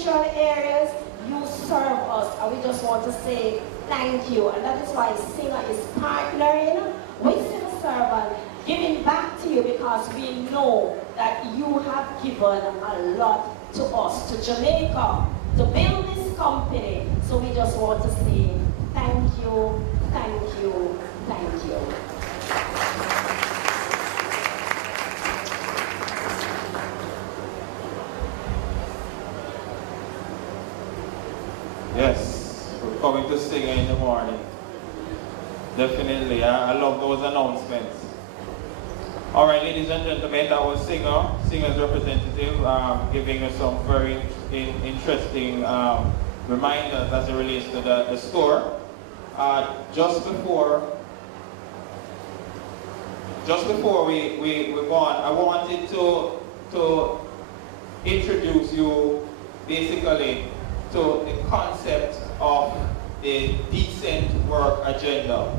residential areas, you serve us, and we just want to say thank you. And that is why Singer is partnering with civil servant, giving back to you, because we know that you have given a lot to us, to Jamaica, to build this company. So we just want to say thank you, thank you, thank you. Yes, we're coming to sing in the morning. Definitely, I love those announcements. All right, ladies and gentlemen, that was Singer's representative, giving us some very interesting reminders as it relates to the store. Just before we go on, I wanted to introduce you basically to the concept of the decent work agenda.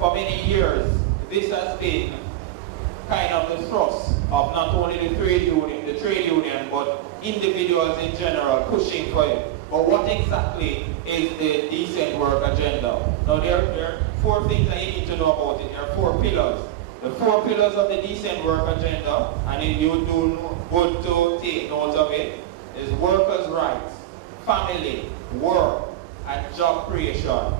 For many years, this has been kind of the thrust of not only the trade union, but individuals in general pushing for it. But what exactly is the decent work agenda? Now there are 4 things that you need to know about it. There are 4 pillars. The 4 pillars of the decent work agenda, and if you do good to take note of it, is workers' rights, family, work, and job creation.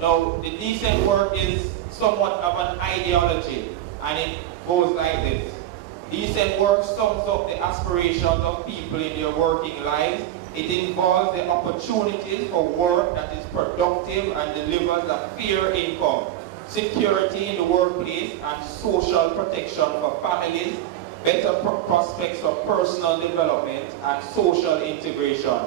Now, the decent work is somewhat of an ideology, and it goes like this. Decent work sums up the aspirations of people in their working lives. It involves the opportunities for work that is productive and delivers a fair income, security in the workplace, and social protection for families, better prospects for personal development and social integration,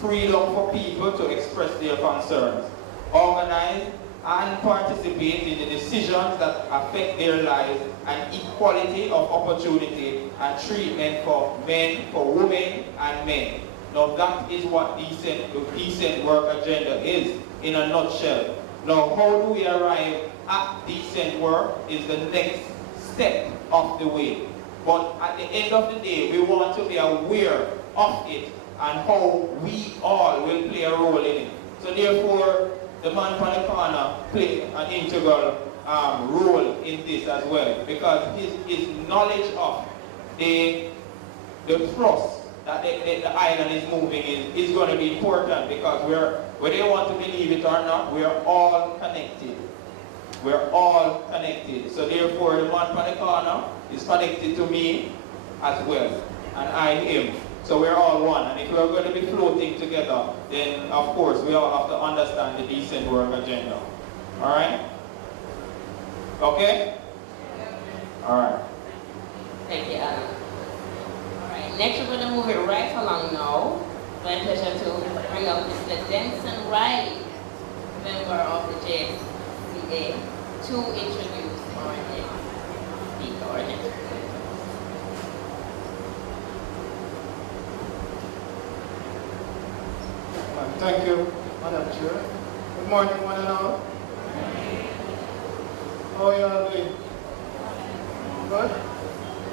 freedom for people to express their concerns, organize and participate in the decisions that affect their lives, and equality of opportunity and treatment for men, for women and men. Now that is what the decent work agenda is in a nutshell. Now how do we arrive at decent work is the next step of the way. But at the end of the day, we want to be aware of it and how we all will play a role in it. So therefore, the man from the corner play an integral role in this as well, because his knowledge of the thrust that the island is moving is going to be important, because whether you want to believe it or not, we are all connected. We're all connected. So therefore, the man from the corner is connected to me as well, and I him. So we're all one. And if we're going to be floating together, then of course we all have to understand the decent work agenda. All right? Okay? All right. Thank you, Adam. All right, next we're going to move it right along now. It's my pleasure to bring up Mr. Denson Riley, member of the JSCA, to introduce our next speaker, our next speaker. Thank you, Madam Chair. Good morning, one and all. How are you all doing? Good?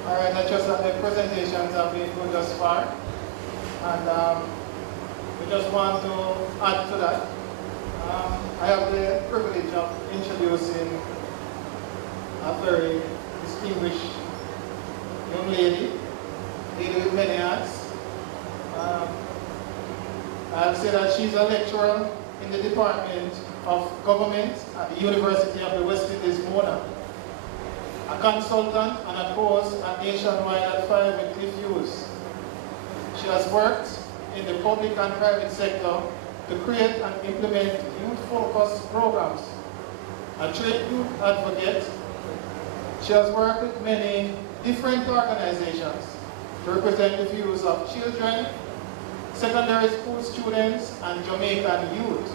All right, I trust that the presentations have been good thus far. And we just want to add to that. I have the privilege of introducing a very distinguished young lady with many hats. I'll say that she's a lecturer in the Department of Government at the University of the West Indies, Mona, a consultant and a course at Nationwide at 5 with Cliff Hughes. She has worked in the public and private sector to create and implement youth-focused programs. A trade youth advocate, she has worked with many different organizations to represent the views of children, secondary school students, and Jamaican youth.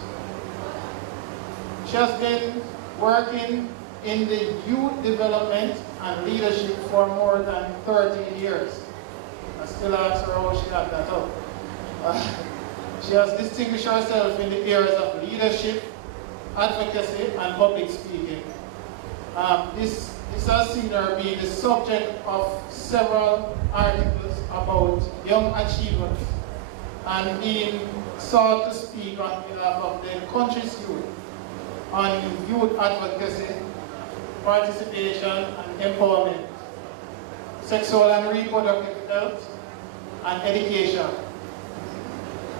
She has been working in the youth development and leadership for more than 13 years. I still ask her how she got that up. She has distinguished herself in the areas of leadership, advocacy, and public speaking. This has seen her being the subject of several articles about young achievers and being sought to speak on behalf of the country's youth on youth advocacy, participation and empowerment, sexual and reproductive health, and education.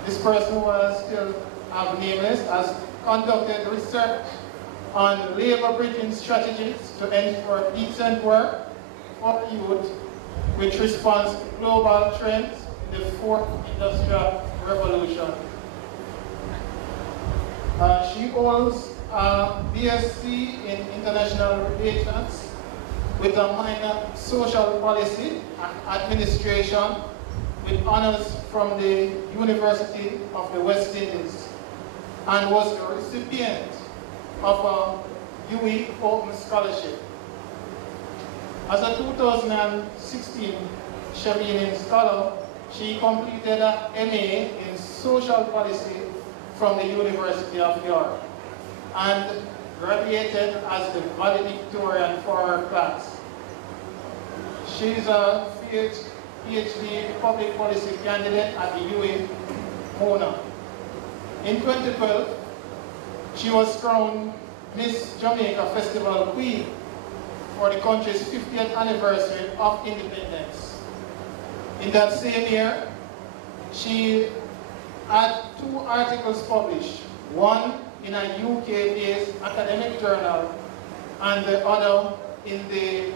This person, who I still have nameless, has conducted research on labor bridging strategies to ensure decent work for youth, which responds to global trends in the fourth industrial revolution. She holds a BSc in International Relations with a minor social policy and administration with honors from the University of the West Indies, and was the recipient of a UE Open Scholarship. As a 2016 Chevening Scholar, she completed a MA in Social Policy from the University of York and graduated as the valedictorian for her class. She is a PhD public policy candidate at the UE Mona. In 2012, she was crowned Miss Jamaica Festival Queen for the country's 50th anniversary of independence. In that same year, she had 2 articles published, one in a UK-based academic journal and the other in the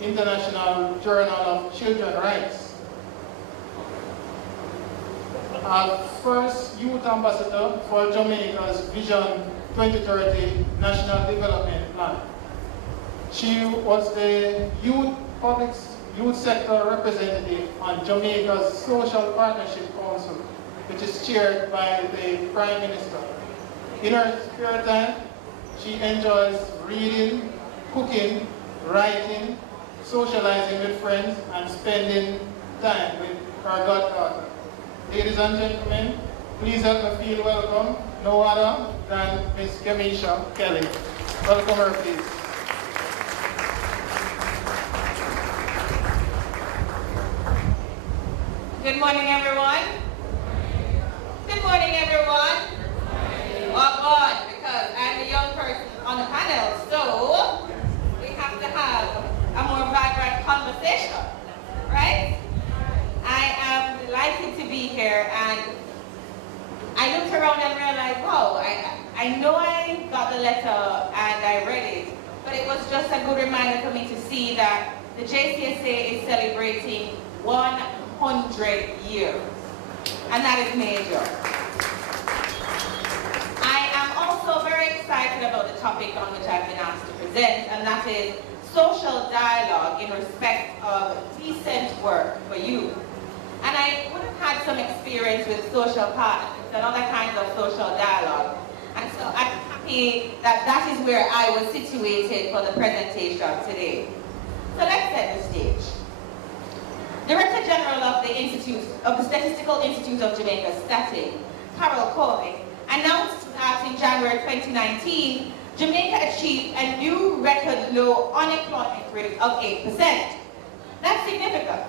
International Journal of Children's Rights. Our first youth ambassador for Jamaica's Vision 2030 National Development Plan. She was the youth sector representative on Jamaica's Social Partnership Council, which is chaired by the Prime Minister. In her spare time, she enjoys reading, cooking, writing, socializing with friends, and spending time with her goddaughter. Ladies and gentlemen, please help me feel welcome, no other than Miss Kemisha Kelly. Welcome her, please. Good morning, everyone. Good morning, everyone. Oh God, because I'm the young person on the panel, so we have to have a more vibrant conversation, right? I am delighted to be here, and I looked around and realized, wow, I know I got the letter and I read it, but it was just a good reminder for me to see that the JCSA is celebrating 100 years, and that is major. I am also very excited about the topic on which I've been asked to present, and that is social dialogue in respect of decent work for youth. And I would have had some experience with social partnerships and other kinds of social dialogue. And so I'm happy that that is where I was situated for the presentation today. So let's set the stage. Director General of the Statistical Institute of Jamaica, Static, Carol Coy, announced that in January 2019, Jamaica achieved a new record low unemployment rate of 8%. That's significant.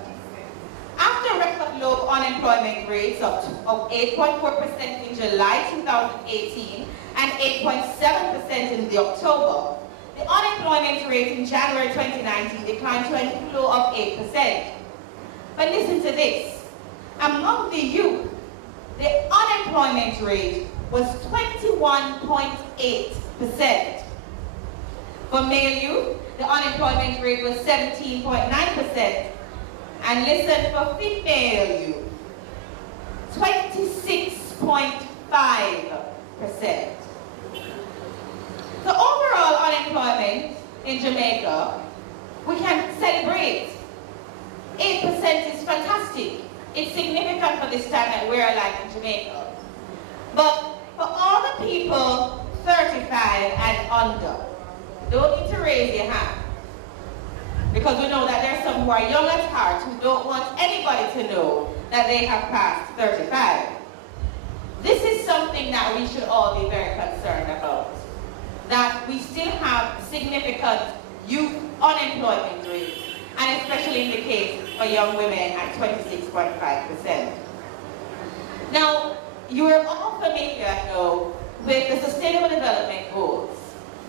After record low unemployment rates of 8.4% in July 2018 and 8.7% in the October, the unemployment rate in January 2019 declined to a low of 8%. But listen to this. Among the youth, the unemployment rate was 21.8%. For male youth, the unemployment rate was 17.9%. And listen, for female youth, 26.5%. The overall unemployment in Jamaica, we can celebrate. 8% is fantastic. It's significant for this time that we're alive in Jamaica. But for all the people 35 and under, don't need to raise your hand. Because we know that there are some who are young at heart who don't want anybody to know that they have passed 35. This is something that we should all be very concerned about. That we still have significant youth unemployment rates. and especially in the case for young women at 26.5%. Now, you are all familiar, though, with the Sustainable Development Goals.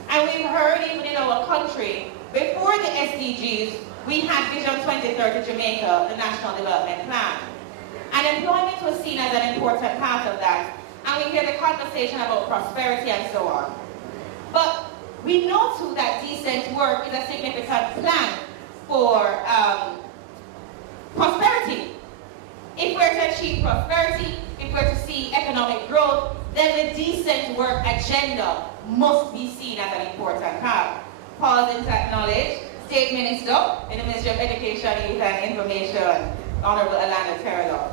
And we've heard even in our country, before the SDGs, we had Vision 2030 Jamaica, the National Development Plan. And employment was seen as an important part of that. And we hear the conversation about prosperity and so on. But we know too that decent work is a significant plan for prosperity. If we're to achieve prosperity, if we're to see economic growth, then the decent work agenda must be seen as an important part. Pausing to acknowledge State Minister in the Ministry of Education, Youth and Information, Honorable Alana Terrell.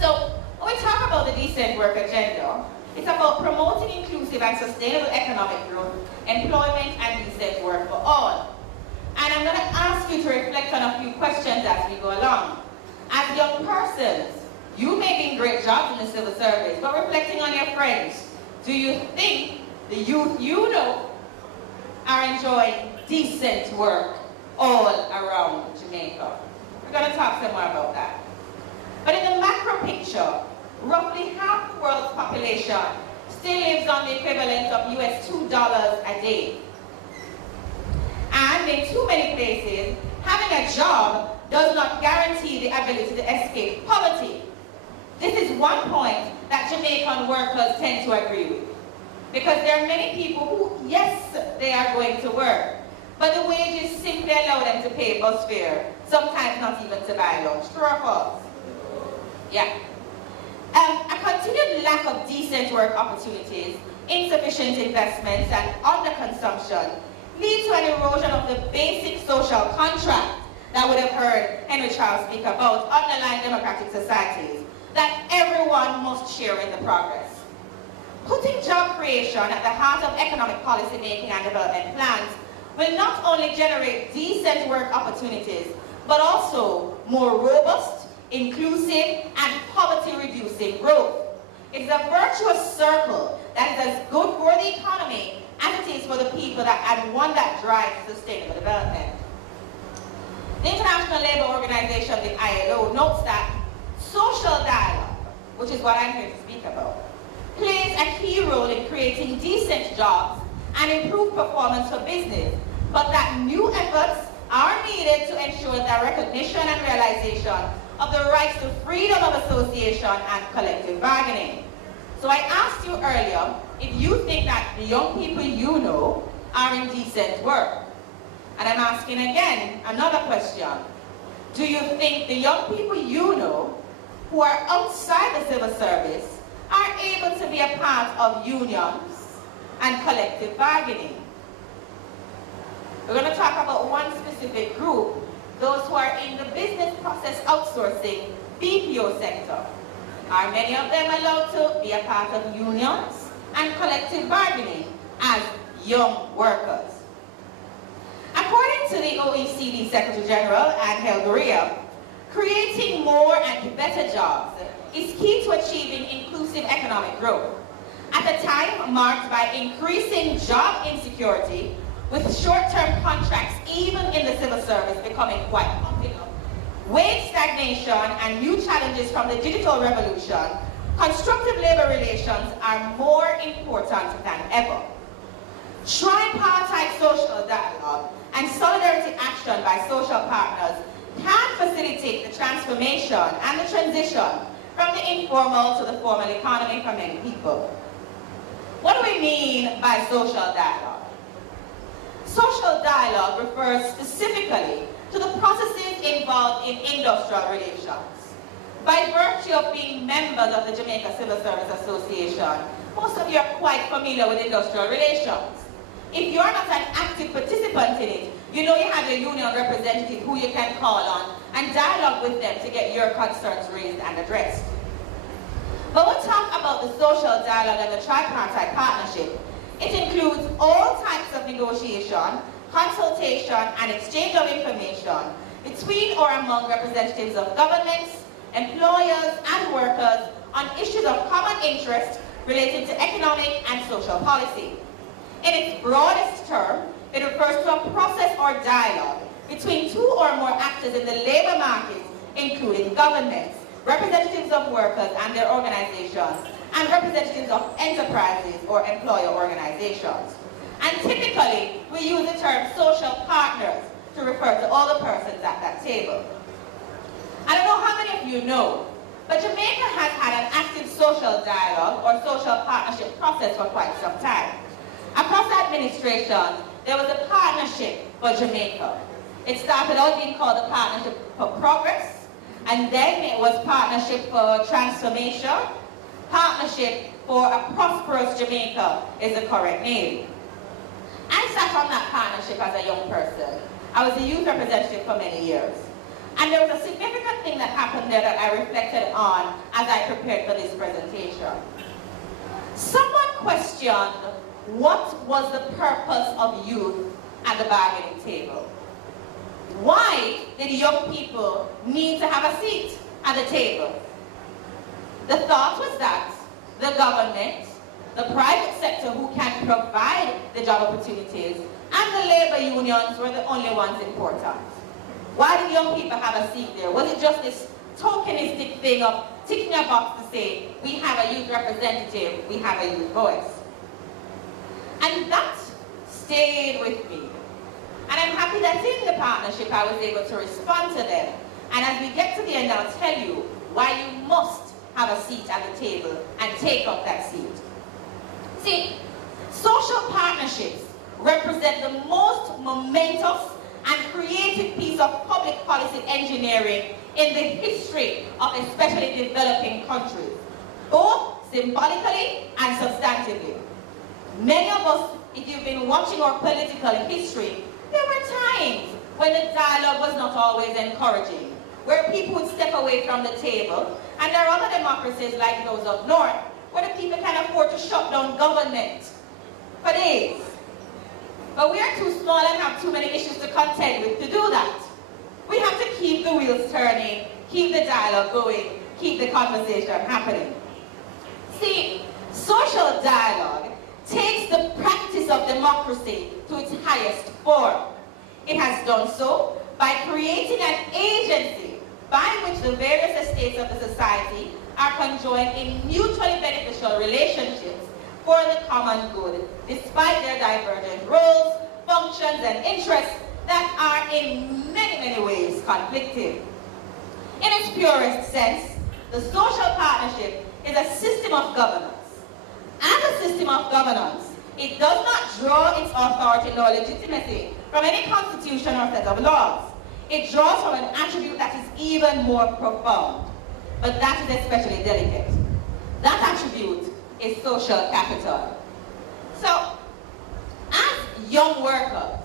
So when we talk about the decent work agenda, it's about promoting inclusive and sustainable economic growth, employment and decent work for all. And I'm going to ask you to reflect on a few questions as we go along. As young persons, you making great jobs in the civil service, but reflecting on your friends, do you think the youth you know are enjoying decent work all around Jamaica? We're going to talk some more about that. But in the macro picture, roughly half the world's population still lives on the equivalent of US $2 a day. And in too many places, having a job does not guarantee the ability to escape poverty. This is one point that Jamaican workers tend to agree with. Because there are many people who, yes, they are going to work, but the wages simply allow them to pay bus fare, sometimes not even to buy lunch. True or false? Yeah. A continued lack of decent work opportunities, insufficient investments, and underconsumption lead to an erosion of the basic social contract that would have heard Henry Charles speak about underlying democratic societies, that everyone must share in the progress. Putting job creation at the heart of economic policy making and development plans will not only generate decent work opportunities, but also more robust, inclusive, and poverty-reducing growth. It is a virtuous circle that is as good for the economy as it is for the people and one that drives sustainable development. The International Labour Organization, the ILO, notes that social dialogue, which is what I'm here to speak about, plays a key role in creating decent jobs and improved performance for business, but that new efforts are needed to ensure the recognition and realization of the rights to freedom of association and collective bargaining. So I asked you earlier if you think that the young people you know are in decent work. And I'm asking again another question. Do you think the young people you know who are outside the civil service are able to be a part of unions and collective bargaining? We're going to talk about one specific group, those who are in the business process outsourcing BPO sector. Are many of them allowed to be a part of unions and collective bargaining as young workers? According to the OECD Secretary General, Angel Gurria, creating more and better jobs is key to achieving inclusive economic growth. At a time marked by increasing job insecurity, with short-term contracts even in the civil service becoming quite popular, wage stagnation and new challenges from the digital revolution, constructive labor relations are more important than ever. Tripartite social dialogue and solidarity action by social partners can facilitate the transformation and the transition from the informal to the formal economy for many people. What do we mean by social dialogue? Social dialogue refers specifically to the processes involved in industrial relations. By virtue of being members of the Jamaica Civil Service Association, most of you are quite familiar with industrial relations. If you're not an active participant in it, you know you have a union representative who you can call on and dialogue with them to get your concerns raised and addressed. But we'll talk about the social dialogue and the tripartite partnership. It includes all types of negotiation, consultation, and exchange of information between or among representatives of governments, employers, and workers on issues of common interest related to economic and social policy. In its broadest term, it refers to a process or dialogue between two or more actors in the labor market, including governments, representatives of workers and their organizations, and representatives of enterprises or employer organizations. And typically, we use the term social partners to refer to all the persons at that table. I don't know how many of you know, but Jamaica has had an active social dialogue or social partnership process for quite some time. Across the administration, there was a partnership for Jamaica. It started out being called the Partnership for Progress, and then it was Partnership for Transformation. Partnership for a Prosperous Jamaica is the correct name. I sat on that partnership as a young person. I was a youth representative for many years. And there was a significant thing that happened there that I reflected on as I prepared for this presentation. Someone questioned what was the purpose of youth at the bargaining table. Why did young people need to have a seat at the table? The thought was that the government, the private sector who can provide the job opportunities, and the labor unions were the only ones important. Why did young people have a seat there? Was it just this tokenistic thing of ticking a box to say, we have a youth representative, we have a youth voice? And that stayed with me. And I'm happy that in the partnership I was able to respond to them. And as we get to the end, I'll tell you why you must have a seat at the table and take up that seat. See, social partnerships represent the most momentous and creative piece of public policy engineering in the history of especially developing countries, both symbolically and substantively. Many of us, if you've been watching our political history, there were times when the dialogue was not always encouraging, where people would step away from the table, and there are other democracies like those up north, where the people can afford to shut down government for days. But we are too small and have too many issues to contend with to do that. We have to keep the wheels turning, keep the dialogue going, keep the conversation happening. See, social dialogue takes the practice of democracy to its highest form. It has done so by creating an agency by which the various estates of the society are conjoined in mutually beneficial relationships for the common good, despite their divergent roles, functions, and interests that are in many, many ways conflicting. In its purest sense, the social partnership is a system of governance. As a system of governance, it does not draw its authority nor legitimacy from any constitution or set of laws. It draws from an attribute that is even more profound, but that is especially delicate. That attribute is social capital. So, as young workers,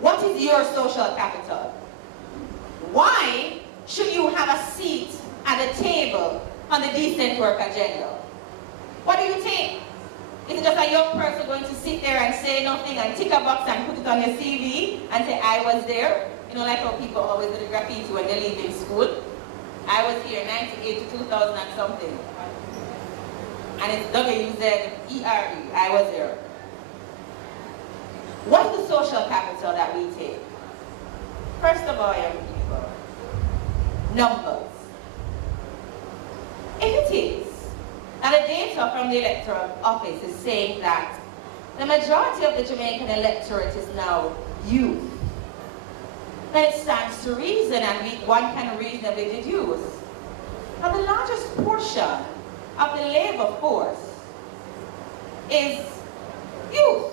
what is your social capital? Why should you have a seat at the table on the decent work agenda? What do you think? Is it just a young person going to sit there and say nothing and tick a box and put it on your CV and say, I was there? You know, like how people always do the graffiti when they leave in school. I was here 98 to 2000 and something. And it's W-Z-E-R-E. I was there. What is the social capital that we take? First of all, young people, numbers. If it is that the data from the electoral office is saying that the majority of the Jamaican electorate is now youth, then it stands to reason, and one can reasonably deduce that the largest portion of the labor force is youth.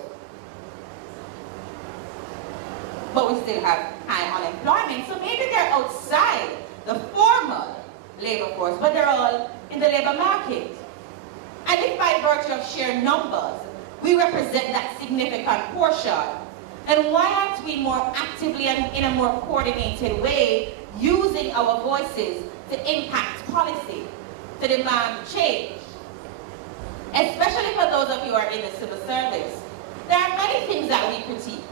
But we still have high unemployment, so maybe they're outside the formal labor force, but they're all in the labor market. And if by virtue of sheer numbers, we represent that significant portion, then why aren't we more actively and in a more coordinated way using our voices to impact policy, to demand change? Especially for those of you who are in the civil service, there are many things that we critique.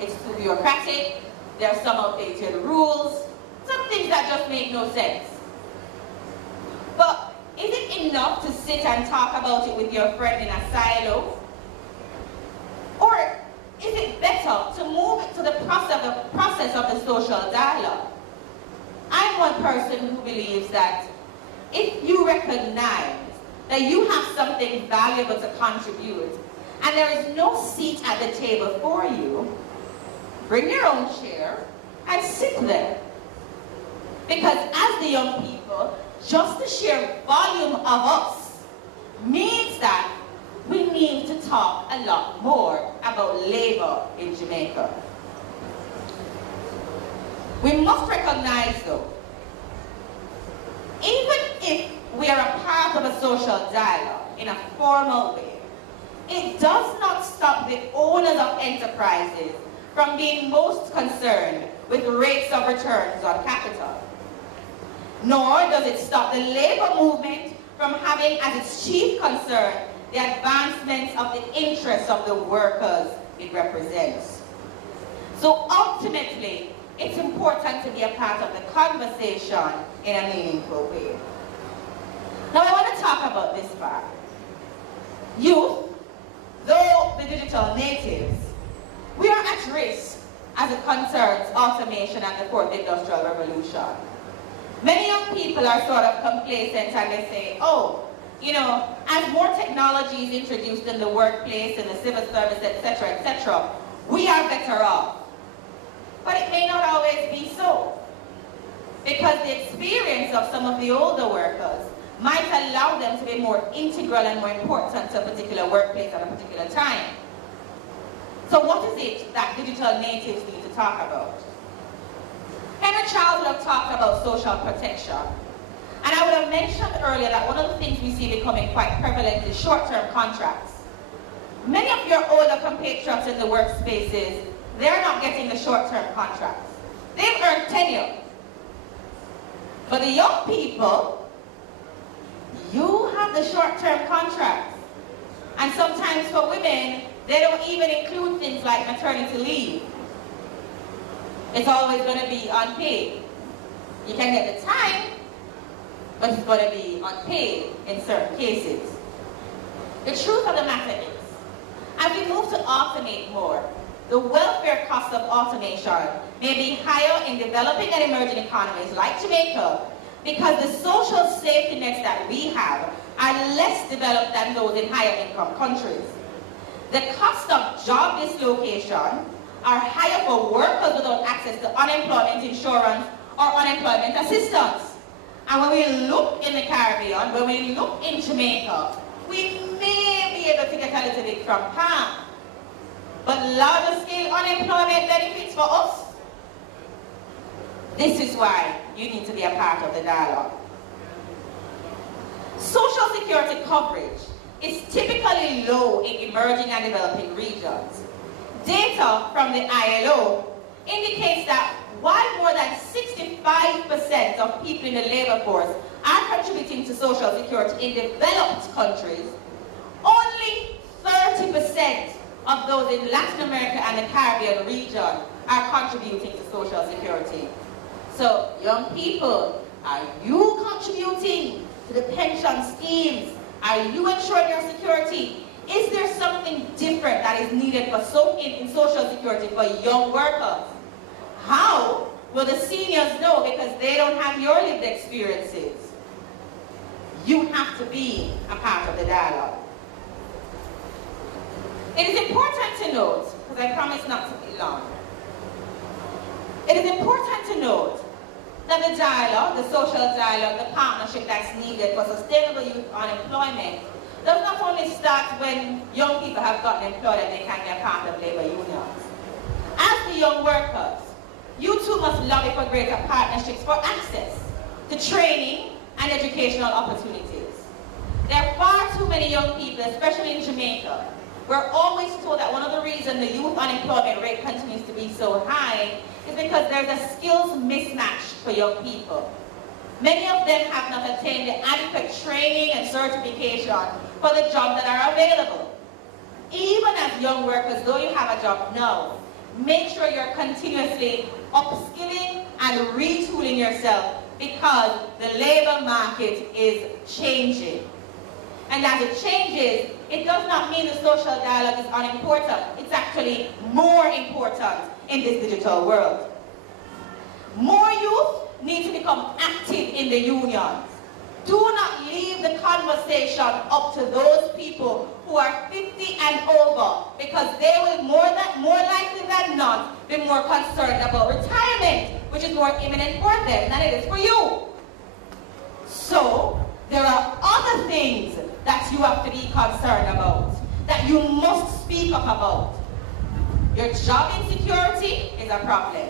It's too bureaucratic, there are some outdated rules, some things that just make no sense. But is it enough to sit and talk about it with your friend in a silo? Or is it better to move it to the the process of the social dialogue. I'm one person who believes that if you recognize that you have something valuable to contribute and there is no seat at the table for you, bring your own chair and sit there. Because as the young people, just the sheer volume of us means that we need to talk a lot more about labor in Jamaica. We must recognize though, even if we are a part of a social dialogue in a formal way, it does not stop the owners of enterprises from being most concerned with rates of returns on capital. Nor does it stop the labor movement from having as its chief concern the advancement of the interests of the workers it represents. So ultimately, it's important to be a part of the conversation in a meaningful way. Now I want to talk about this fact. Youth, though the digital natives, we are at risk as it concerns automation and the fourth industrial revolution. Many young people are sort of complacent and they say, oh, you know, as more technology is introduced in the workplace, in the civil service, etc., we are better off. But it may not always be so. Because the experience of some of the older workers might allow them to be more integral and more important to a particular workplace at a particular time. So what is it that digital natives need to talk about? Henry Charles would have talked about social protection. And I would have mentioned earlier that one of the things we see becoming quite prevalent is short-term contracts. Many of your older compatriots in the workspaces, they're not getting the short-term contracts. They've earned tenure. But the young people, you have the short-term contracts. And sometimes for women, they don't even include things like maternity leave. It's always going to be unpaid. You can get the time, but it's going to be unpaid in certain cases. The truth of the matter is, as we move to automate more, the welfare cost of automation may be higher in developing and emerging economies like Jamaica because the social safety nets that we have are less developed than those in higher income countries. The cost of job dislocation are higher for workers without access to unemployment insurance or unemployment assistance. And when we look in the Caribbean, when we look in Jamaica, we may be able to get a little bit from Palm. But larger scale unemployment benefits for us, this is why you need to be a part of the dialogue. Social security coverage is typically low in emerging and developing regions. Data from the ILO indicates that while more than 65% of people in the labor force are contributing to social security in developed countries, only 30% of those in Latin America and the Caribbean region are contributing to social security. So, young people, are you contributing to the pension schemes? Are you ensuring your security? Is there something different that is needed for in social security for young workers? How will the seniors know because they don't have your lived experiences? You have to be a part of the dialogue. It is important to note, because I promise not to be long, it is important to note that the dialogue, the social dialogue, the partnership that's needed for sustainable youth unemployment does not only start when young people have gotten employed and they can be a part of labor unions. As the young workers, you too must lobby for greater partnerships for access to training and educational opportunities. There are far too many young people, especially in Jamaica. We're always told that one of the reasons the youth unemployment rate continues to be so high is because there's a skills mismatch for young people. Many of them have not attained the adequate training and certification for the jobs that are available. Even as young workers, though you have a job now, make sure you're continuously upskilling and retooling yourself because the labor market is changing. And as it changes, it does not mean the social dialogue is unimportant. It's actually more important in this digital world. More youth need to become active in the unions. Do not leave the conversation up to those people who are 50 and over, because they will more likely than not be more concerned about retirement, which is more imminent for them than it is for you. So, there are other things that you have to be concerned about, that you must speak up about. Your job insecurity is a problem.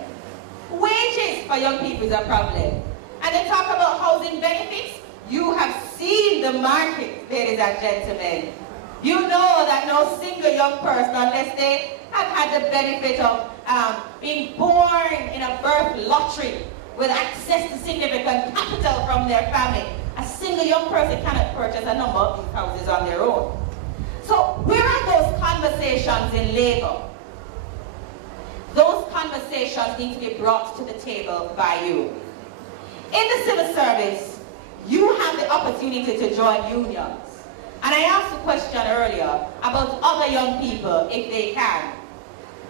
Wages for young people is a problem. And they talk about housing benefits. You have seen the market, ladies and gentlemen. You know that no single young person, unless they have had the benefit of being born in a birth lottery with access to significant capital from their family, a single young person cannot purchase a number of these houses on their own. So where are those conversations in labor? Those conversations need to be brought to the table by you. In the civil service, you have the opportunity to join unions. And I asked a question earlier about other young people, if they can.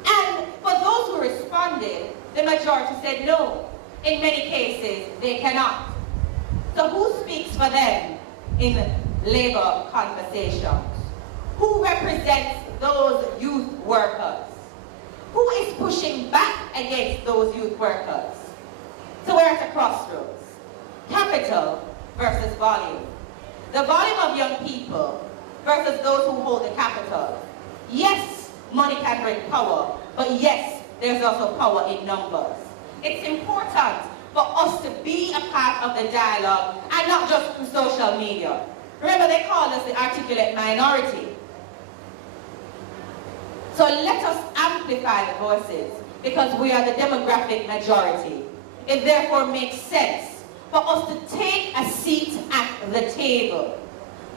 And for those who responded, the majority said no. In many cases, they cannot. So who speaks for them in labor conversations? Who represents those youth workers? Who is pushing back against those youth workers? So we're at a crossroads. Capital versus volume. The volume of young people versus those who hold the capital. Yes, money can bring power, but yes, there's also power in numbers. It's important for us to be a part of the dialogue and not just through social media. Remember, they call us the articulate minority. So let us amplify the voices, because we are the demographic majority. It therefore makes sense for us to take a seat at the table.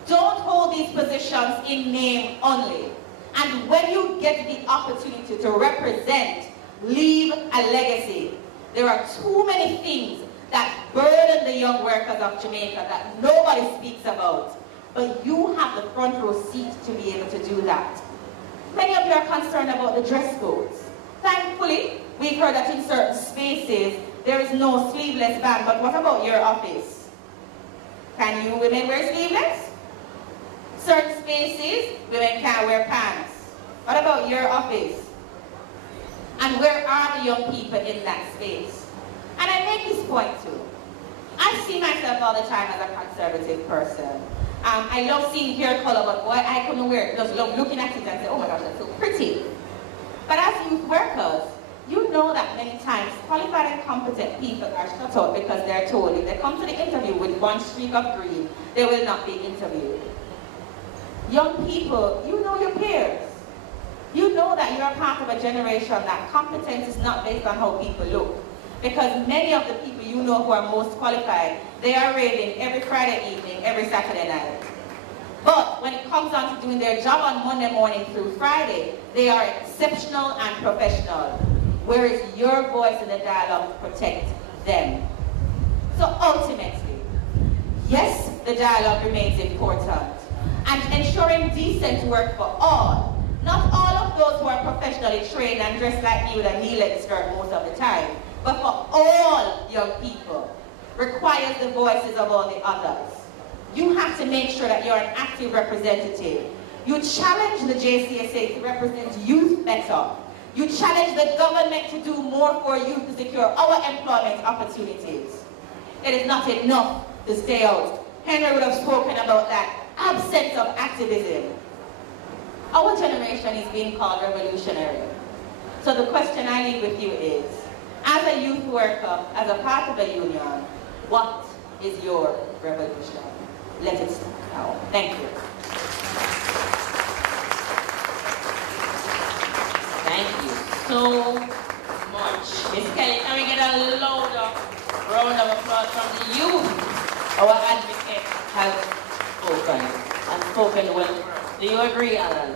Don't hold these positions in name only. And when you get the opportunity to represent, leave a legacy. There are too many things that burden the young workers of Jamaica that nobody speaks about. But you have the front row seat to be able to do that. Many of you are concerned about the dress codes. Thankfully, we've heard that in certain spaces, there is no sleeveless band, but what about your office? Can you women wear sleeveless? Certain spaces, women can't wear pants. What about your office? And where are the young people in that space? And I make this point too. I see myself all the time as a conservative person. I love seeing hair color, but boy, I couldn't wear it. Just love looking at it and say, oh my gosh, that's so pretty. But as youth workers, you know that many times qualified and competent people are shut out because they're told if they come to the interview with one streak of green, they will not be interviewed. Young people, you know your peers. You know that you're a part of a generation that competence is not based on how people look. Because many of the people you know who are most qualified, they are raving every Friday evening, every Saturday night. But when it comes down to doing their job on Monday morning through Friday, they are exceptional and professional. Where is your voice in the dialogue to protect them? So ultimately, yes, the dialogue remains important. And ensuring decent work for all. Not all of those who are professionally trained and dressed like me with a knee-length skirt most of the time, but for all young people, requires the voices of all the others. You have to make sure that you're an active representative. You challenge the JCSA to represent youth better. You challenge the government to do more for youth to secure our employment opportunities. It is not enough to stay out. Henry would have spoken about that absence of activism. Our generation is being called revolutionary. So the question I leave with you is, as a youth worker, as a part of a union, what is your revolution? Let it start now. Thank you. Thank you so much. Miss Kelly, can we get a louder round of applause from the youth? Our advocate has spoken and spoken well. Do you agree, Alan?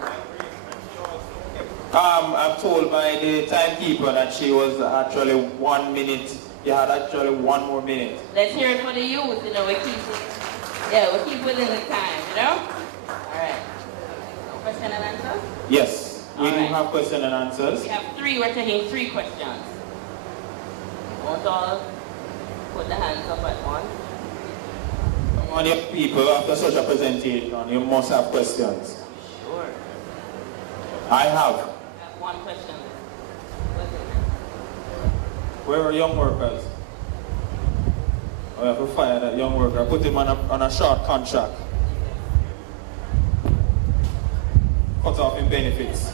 I'm told by the timekeeper that she was actually 1 minute. You had actually 1 more minute. Let's hear it for the youth, you know, we keep within the time, you know? All right. Question and answer? Yes. We do Alright. have question and answers. We have three, we're taking 3 questions. Won't all put the hands up at once. Come on, young people, after such a presentation, you must have questions. Sure. I have. I have 1 question. What's it? Where are young workers? We have to fire that young worker, put him on a short contract. Cut off in benefits.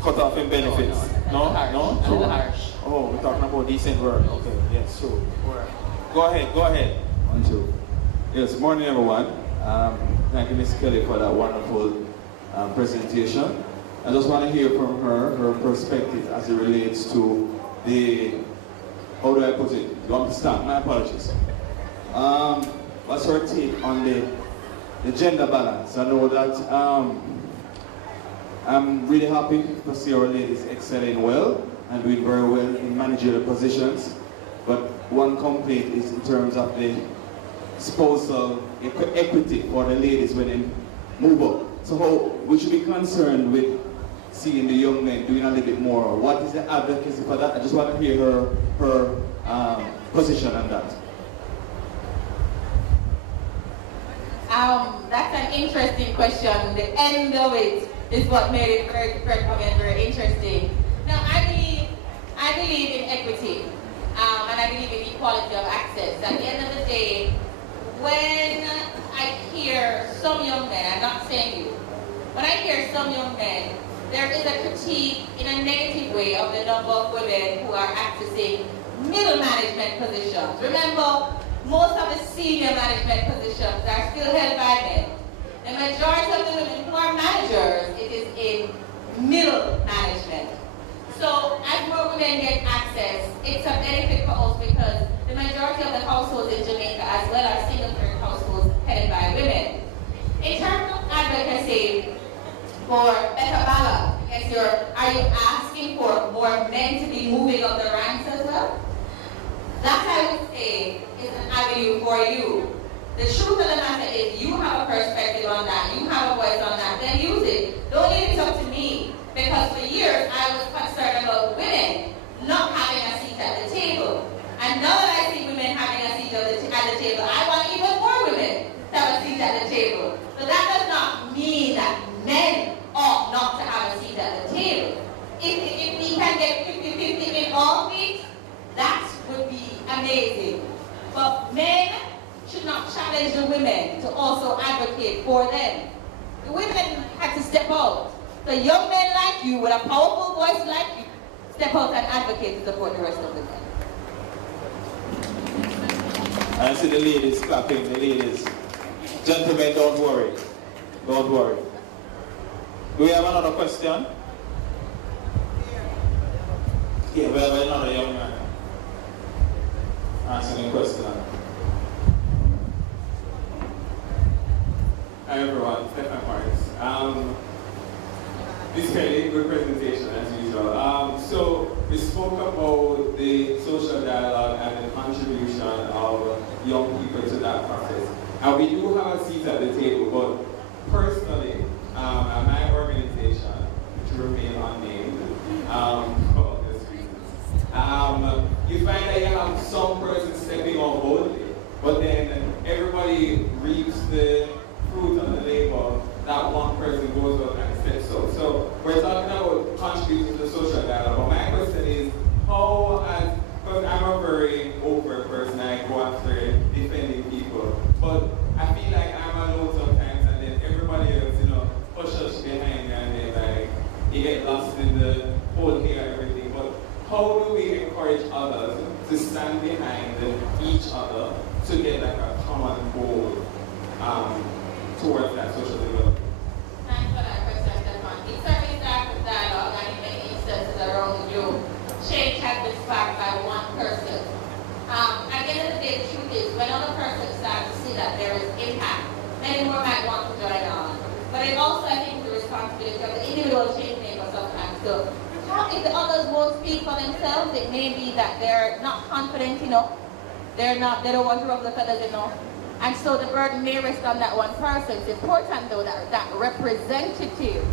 Cut off in benefits. No? No? A little harsh. Oh, we're talking about decent work. Okay, yes, sure. Go ahead, go ahead. 1, 2. Yes, morning everyone. Thank you, Ms. Kelly, for that wonderful presentation. I just want to hear from her perspective as it relates to the, how do I put it? You want me to start? My apologies. What's her take on the gender balance? I know that I'm really happy to see our ladies excelling well and doing very well in managerial positions. But one complaint is in terms of the spousal equity for the ladies when they move up. So how we should be concerned with seeing the young men doing a little bit more. What is the advocacy for that? I just want to hear her position on that. That's an interesting question. The end of it is what made it very interesting. Now, I believe in equity, and I believe in equality of access. At the end of the day, when I hear some young men, I'm not saying you, when I hear some young men, there is a critique in a negative way of the number of women who are accessing middle management positions. Remember, most of the senior management positions are still held by men. The majority of the women who are managers, it is in middle management. So as more women get access, it's a benefit for us because the majority of the households in Jamaica as well are single-parent households headed by women. In terms of advocacy for better balance, are you asking for more men to be moving up the ranks as well? That I would say is an avenue for you. The truth of the matter is you have a perspective on that, you have a voice on that, then use it. Don't leave it up to me. Because for years I was concerned about women not having a seat at the table. And now that I see women having a seat at the table, I want even more women to have a seat at the table. So that does not mean that men ought not to have a seat at the table. If we can get 50-50 in all fields, that would be amazing. But men should not challenge the women to also advocate for them. The women have to step out. The young men like you, with a powerful voice like you, step out and advocate to support the rest of the men. I see the ladies clapping, the ladies. Gentlemen, don't worry. Don't worry. Do we have another question? Yeah, we have another young man asking a question. Hi everyone, Stefan Morris. This is a good presentation as usual. So we spoke about the social dialogue and the contribution of young people to that process. And we do have a seat at the table, but personally, at my organization, which will remain unnamed, for obvious reasons, you find that you have some person stepping on boldly, but then everybody reaps the fruit of the labor that one person goes up and steps out. So we're talking about contributing to the social dialogue. But my question is, how, because I'm a very overt person, I go after defending people, but I feel like I'm alone sometimes, and then everybody else, pushes behind me, and then like you get lost in the whole thing and everything. But how do we encourage others to stand behind each other to get like a common goal towards that social development? Thanks for that question, Stefan. It certainly starts with dialogue, and in many instances around you, change has been sparked by one person. At the end of the day, the truth is, when other person starts to see that there is impact, many more might want to join on. But it also, I think, is the responsibility of the individual change maker sometimes. So, if the others won't speak for themselves, it may be that they're not confident enough. They don't want to rub the feathers enough. And so the burden may rest on that one person. It's important, though, that that representative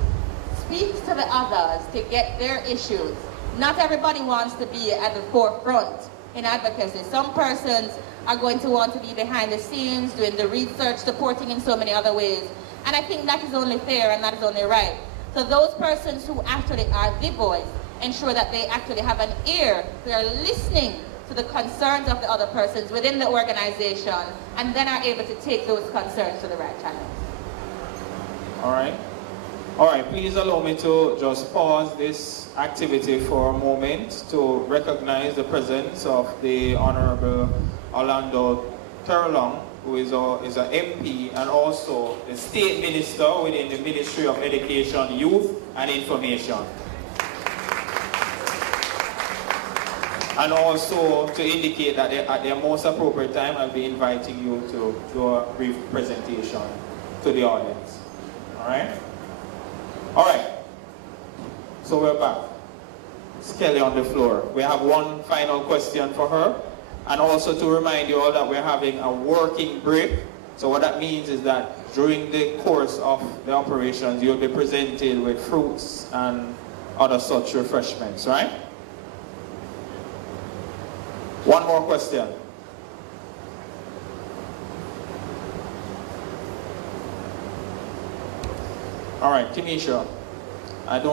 speaks to the others to get their issues. Not everybody wants to be at the forefront in advocacy. Some persons are going to want to be behind the scenes, doing the research, supporting in so many other ways. And I think that is only fair and that is only right. So those persons who actually are the voice, ensure that they actually have an ear, they are listening to the concerns of the other persons within the organization, and then are able to take those concerns to the right channels. All right. All right, please allow me to just pause this activity for a moment to recognize the presence of the Honorable Orlando Terlong, who is an MP and also the State Minister within the Ministry of Education, Youth and Information. And also to indicate that at their most appropriate time, I'll be inviting you to do a brief presentation to the audience. All right? All right. So we're back. It's Kelly on the floor. We have one final question for her. And also to remind you all that we're having a working break. So what that means is that during the course of the operations, you'll be presented with fruits and other such refreshments, right? One more question. All right, Kimisha. I'm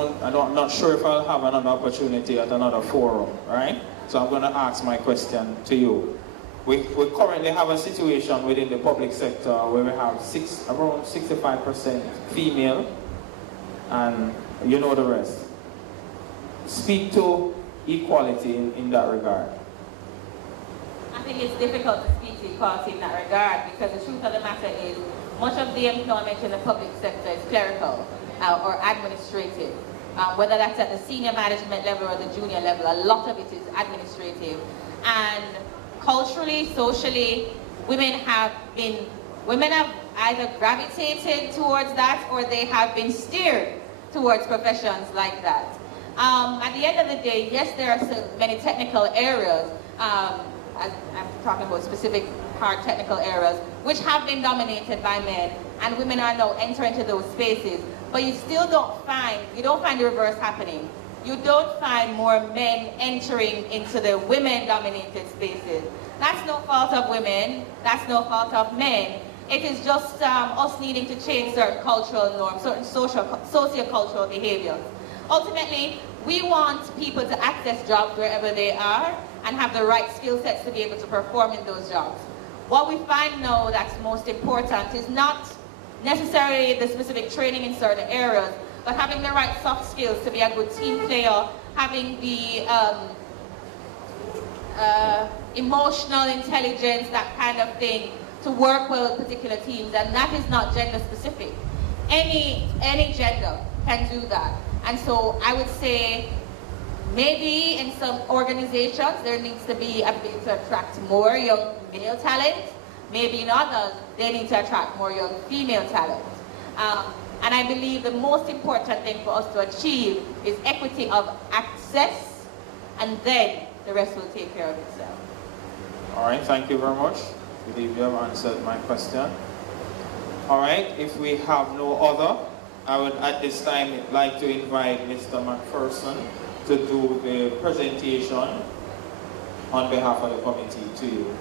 not sure if I'll have another opportunity at another forum, right? So I'm going to ask my question to you. We currently have a situation within the public sector where we have around 65% female, and you know the rest. Speak to equality in that regard. I think it's difficult to speak to equality in that regard because the truth of the matter is much of the employment in the public sector is clerical or administrative. Whether that's at the senior management level or the junior level, a lot of it is administrative. And culturally, socially, women have either gravitated towards that or they have been steered towards professions like that. At the end of the day, yes, there are so many technical areas. I'm talking about specific hard technical areas, which have been dominated by men, and women are now entering into those spaces. But you still don't find the reverse happening. You don't find more men entering into the women-dominated spaces. That's no fault of women, that's no fault of men. It is just us needing to change certain cultural norms, certain socio-cultural behaviors. Ultimately, we want people to access jobs wherever they are and have the right skill sets to be able to perform in those jobs. What we find now that's most important is not necessarily the specific training in certain areas, but having the right soft skills to be a good team player, having the emotional intelligence, that kind of thing, to work well with particular teams, and that is not gender specific. Any gender can do that. And so I would say maybe in some organizations there needs to be a bit to attract more young male talent. Maybe in others they need to attract more young female talent. And I believe the most important thing for us to achieve is equity of access, and then the rest will take care of itself. All right, thank you very much. I believe you have answered my question. All right, if we have no other, I would at this time like to invite Mr. McPherson to do the presentation on behalf of the committee to you.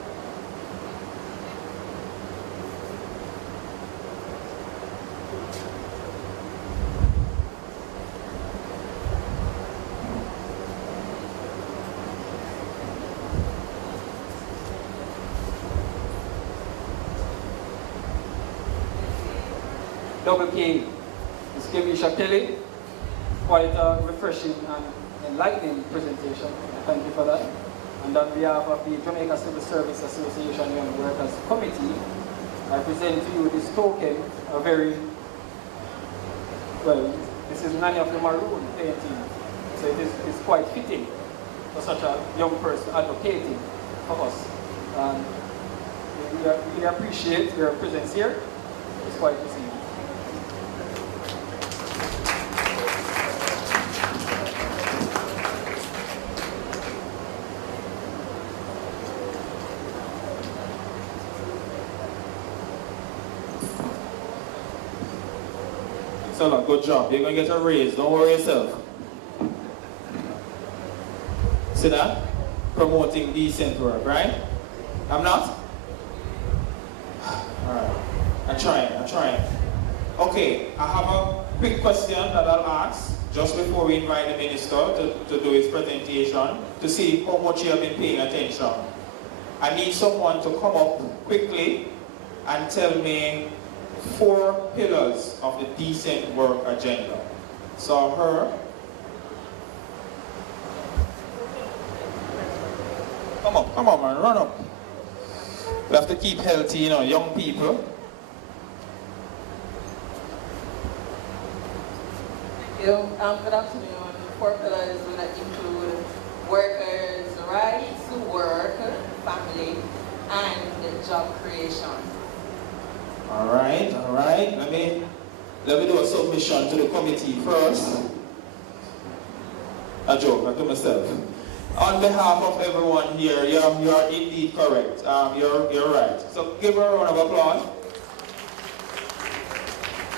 Double K, Ms. Kemisha Kelly, quite a refreshing and enlightening presentation. Thank you for that. And on behalf of the Jamaica Civil Service Association Young Workers Committee, I present to you this token, this is Nanny of the Maroon painting. So it's quite fitting for such a young person advocating for us. And we really appreciate your presence here. It's quite received. So look, good job. You're going to get a raise. Don't worry yourself. See that? Promoting decent work, right? I'm not? Alright. I'm trying. Okay, I have a quick question that I'll ask just before we invite the minister to do his presentation to see how much you have been paying attention. I need someone to come up quickly and tell me 4 pillars of the decent work agenda. So her. Come on man, run up. We have to keep healthy, you know, young people. Good afternoon. 4 pillars will include workers' rights to work, family, and job creation. All right. Let me do a submission to the committee first. A joke, not to myself. On behalf of everyone here, you are indeed correct. You're right. So give her a round of applause.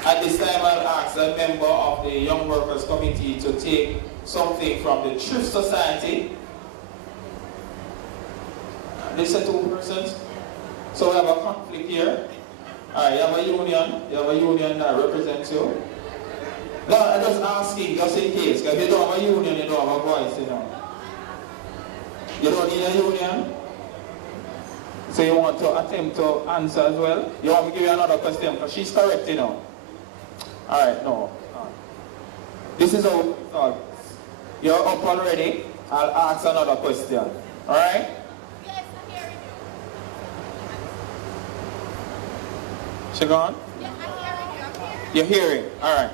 At this time, I'll ask a member of the Young Workers Committee to take something from the Thrift Society. These are 2 persons. So we have a conflict here. Alright, you have a union. You have a union that represents you. No, I'm just asking, just in case. Because if you don't have a union, you don't have a voice, you know. You don't need a union? So you want to attempt to answer as well? You want me to give you another question? Because she's correct, you know. Alright, no. This is how you're up already. I'll ask another question. Alright? Yes, I'm hearing you. She gone? Yeah, I'm hearing you. You're hearing? Alright.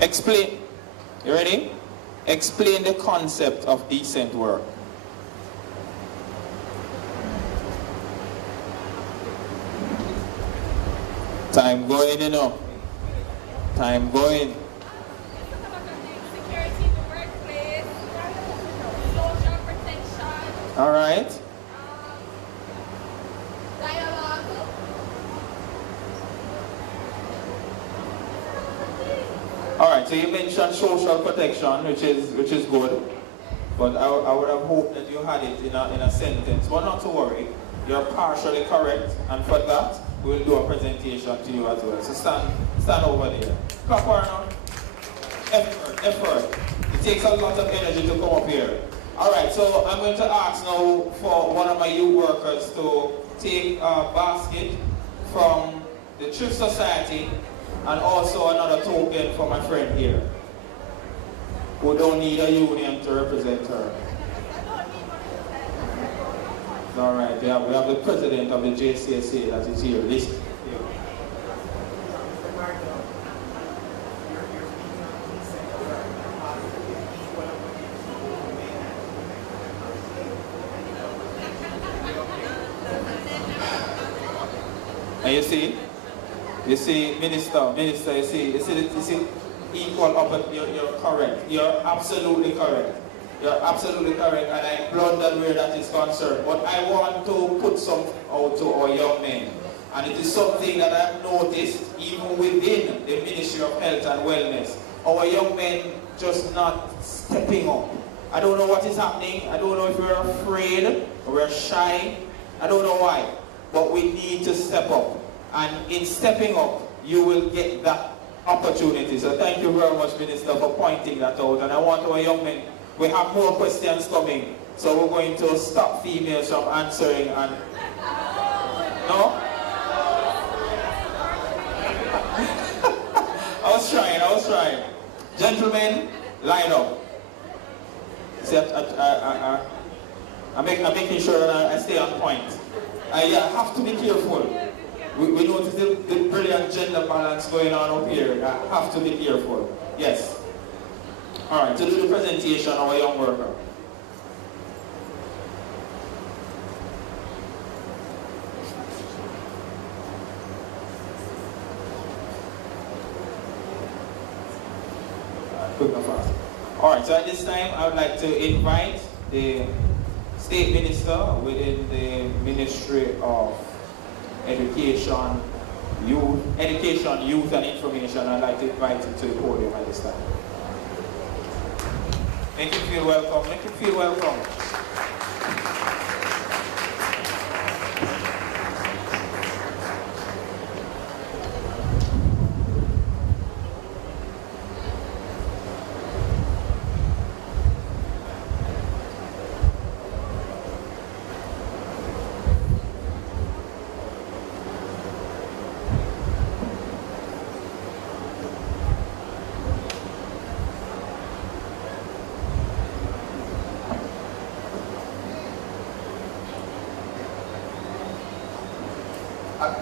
Explain. You ready? Explain the concept of decent work. Time going, you know. Time going. Security in the workplace, social protection, All right. dialogue. All right. So you mentioned social protection, which is good. But I would have hoped that you had it in a sentence. But not to worry. You're partially correct, and for that, we'll do a presentation to you as well. So stand over there. Clap for now. Effort. It takes a lot of energy to come up here. Alright, so I'm going to ask now for one of my youth workers to take a basket from the Thrift Society and also another token for my friend here, who don't need a union to represent her. All right, we have the president of the JCSA that is here. Listen. And you see, minister, you see, equal up. You're correct. You're absolutely correct. You're absolutely correct, and I applaud that where that is concerned. But I want to put something out to our young men. And it is something that I've noticed even within the Ministry of Health and Wellness. Our young men just not stepping up. I don't know what is happening. I don't know if we're afraid or we're shy. I don't know why. But we need to step up. And in stepping up, you will get that opportunity. So thank you very much, Minister, for pointing that out. And I want our young men, we have more questions coming. So we're going to stop females from answering and... No? I was trying. Gentlemen, line up. See, I'm making sure that I stay on point. I have to be careful. We notice the brilliant gender balance going on up here. I have to be careful. Yes. All right, to do the presentation, our young worker. Quick and fast. All right, so at this time, I would like to invite the State Minister within the Ministry of education, youth and information. I'd like to invite him to the podium at this time. Make him feel welcome. Make him feel welcome.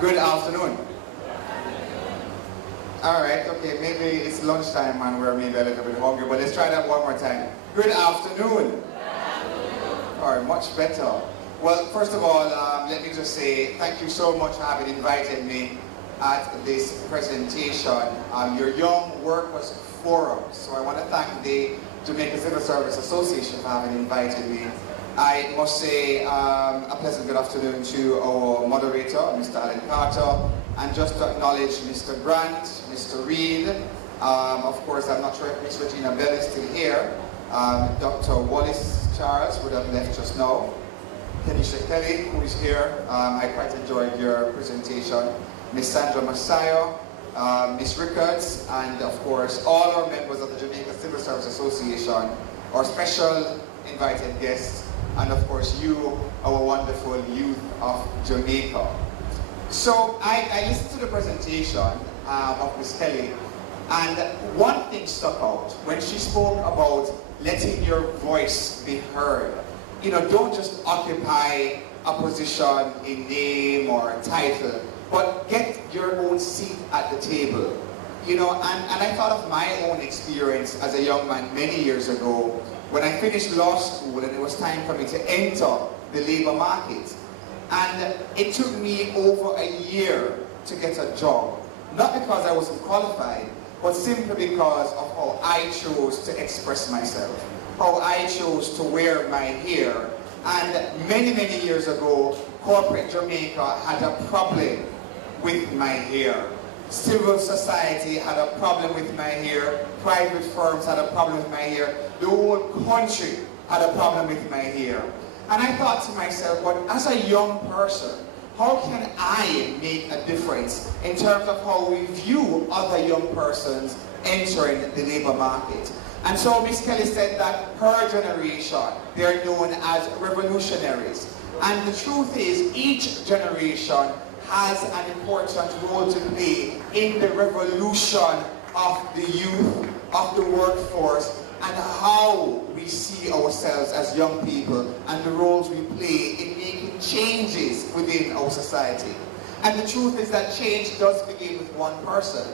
Good afternoon. All right, okay, maybe it's lunchtime and we're maybe a little bit hungry, but let's try that one more time. Good afternoon. All right, much better. Well, first of all, let me just say thank you so much for having invited me at this presentation, your Young Workers Forum. So I want to thank the Jamaica Civil Service Association for having invited me. I must say a pleasant good afternoon to our moderator, Mr. Alan Carter, and just to acknowledge Mr. Grant, Mr. Reed, of course I'm not sure if Ms. Regina Bell is still here, Dr. Wallace Charles would have left just now, Kenisha Kelly, who is here, I quite enjoyed your presentation, Ms. Sandra Masayo, Ms. Rickards, and of course all our members of the Jamaica Civil Service Association, our special invited guests, and of course you, our wonderful youth of Jamaica. So I listened to the presentation of Ms. Kelly, and one thing stuck out when she spoke about letting your voice be heard. You know, don't just occupy a position in name or title, but get your own seat at the table. You know, and I thought of my own experience as a young man many years ago when I finished law school and it was time for me to enter the labor market. And it took me over a year to get a job. Not because I wasn't qualified, but simply because of how I chose to express myself, how I chose to wear my hair. And many, many years ago, corporate Jamaica had a problem with my hair. Civil society had a problem with my hair. Private firms had a problem with my hair. The whole country had a problem with my hair. And I thought to myself, but as a young person, how can I make a difference in terms of how we view other young persons entering the labor market? And so Ms. Kelly said that her generation, they're known as revolutionaries. And the truth is, each generation has an important role to play in the revolution of the youth, of the workforce, and how we see ourselves as young people and the roles we play in making changes within our society. And the truth is that change does begin with one person.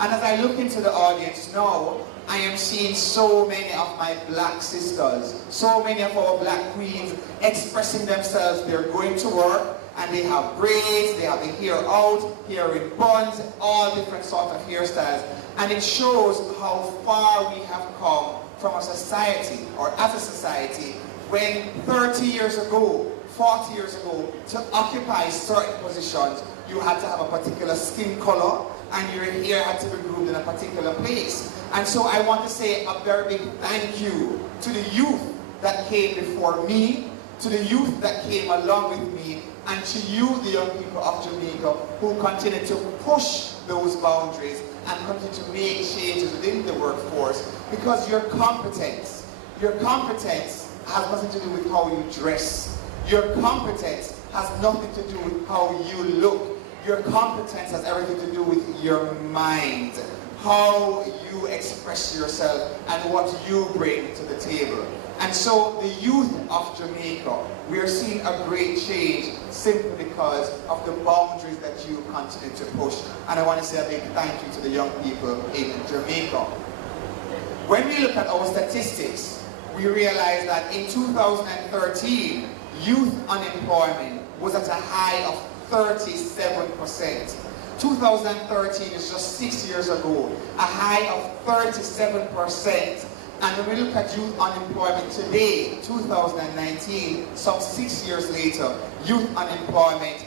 And as I look into the audience now, I am seeing so many of my black sisters, so many of our black queens expressing themselves. They're going to work and they have braids, they have the hair out, hair in buns, all different sorts of hairstyles. And it shows how far we have come from a society, or as a society, when 30 years ago, 40 years ago, to occupy certain positions, you had to have a particular skin color, and your hair had to be groomed in a particular place. And so I want to say a very big thank you to the youth that came before me, to the youth that came along with me, and to you, the young people of Jamaica, who continue to push those boundaries and continue to make changes within the workforce, because your competence has nothing to do with how you dress. Your competence has nothing to do with how you look. Your competence has everything to do with your mind, how you express yourself and what you bring to the table. And so the youth of Jamaica, we are seeing a great change simply because of the boundaries that you continue to push. And I want to say a big thank you to the young people in Jamaica. When we look at our statistics, we realize that in 2013, youth unemployment was at a high of 37%. 2013 is just 6 years ago, a high of 37%. And when we look at youth unemployment today, 2019, some 6 years later, youth unemployment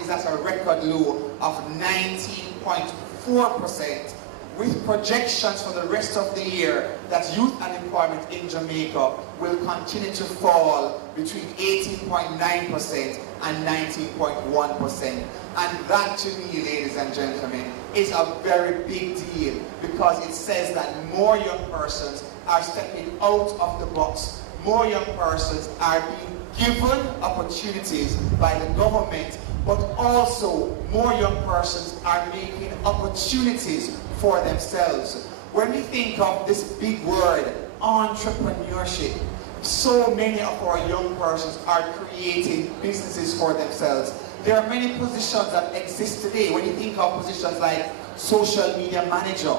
is at a record low of 19.4%, with projections for the rest of the year that youth unemployment in Jamaica will continue to fall between 18.9% and 19.1%. And that, to me, ladies and gentlemen, is a very big deal, because it says that more young persons are stepping out of the box. More young persons are being given opportunities by the government, but also more young persons are making opportunities for themselves. When we think of this big word, entrepreneurship, so many of our young persons are creating businesses for themselves. There are many positions that exist today. When you think of positions like social media manager,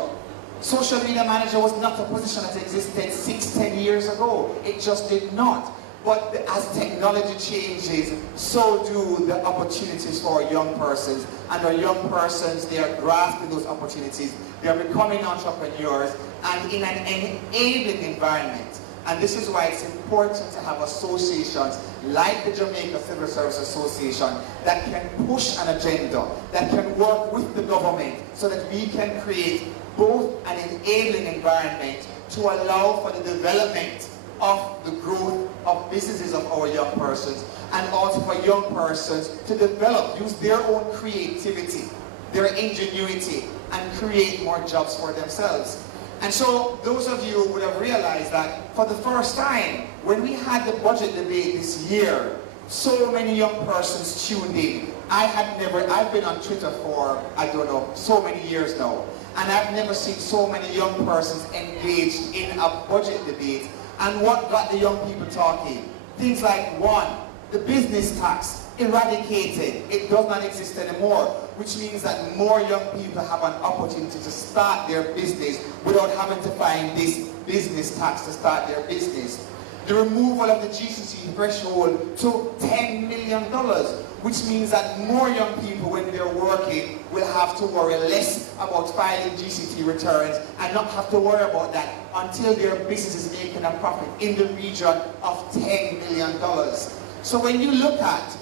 social media manager was not a position that existed 6-10 years ago. It just did not. But as technology changes, so do the opportunities for our young persons. And our young persons, they are grasping those opportunities. They are becoming entrepreneurs, and in an enabling environment. And this is why it's important to have associations like the Jamaica Civil Service Association that can push an agenda, that can work with the government, so that we can create both an enabling environment to allow for the development of the growth of businesses of our young persons, and also for young persons to develop, use their own creativity, their ingenuity, and create more jobs for themselves. And so those of you would have realized that for the first time, when we had the budget debate this year, so many young persons tuned in. I've been on Twitter for, I don't know, so many years now, and I've never seen so many young persons engaged in a budget debate. And what got the young people talking? Things like, one, the business tax, eradicated. It does not exist anymore, which means that more young people have an opportunity to start their business without having to find this business tax to start their business. The removal of the GCC threshold to $10 million, which means that more young people, when they're working, will have to worry less about filing GCT returns and not have to worry about that until their business is making a profit in the region of $10 million. So when you look at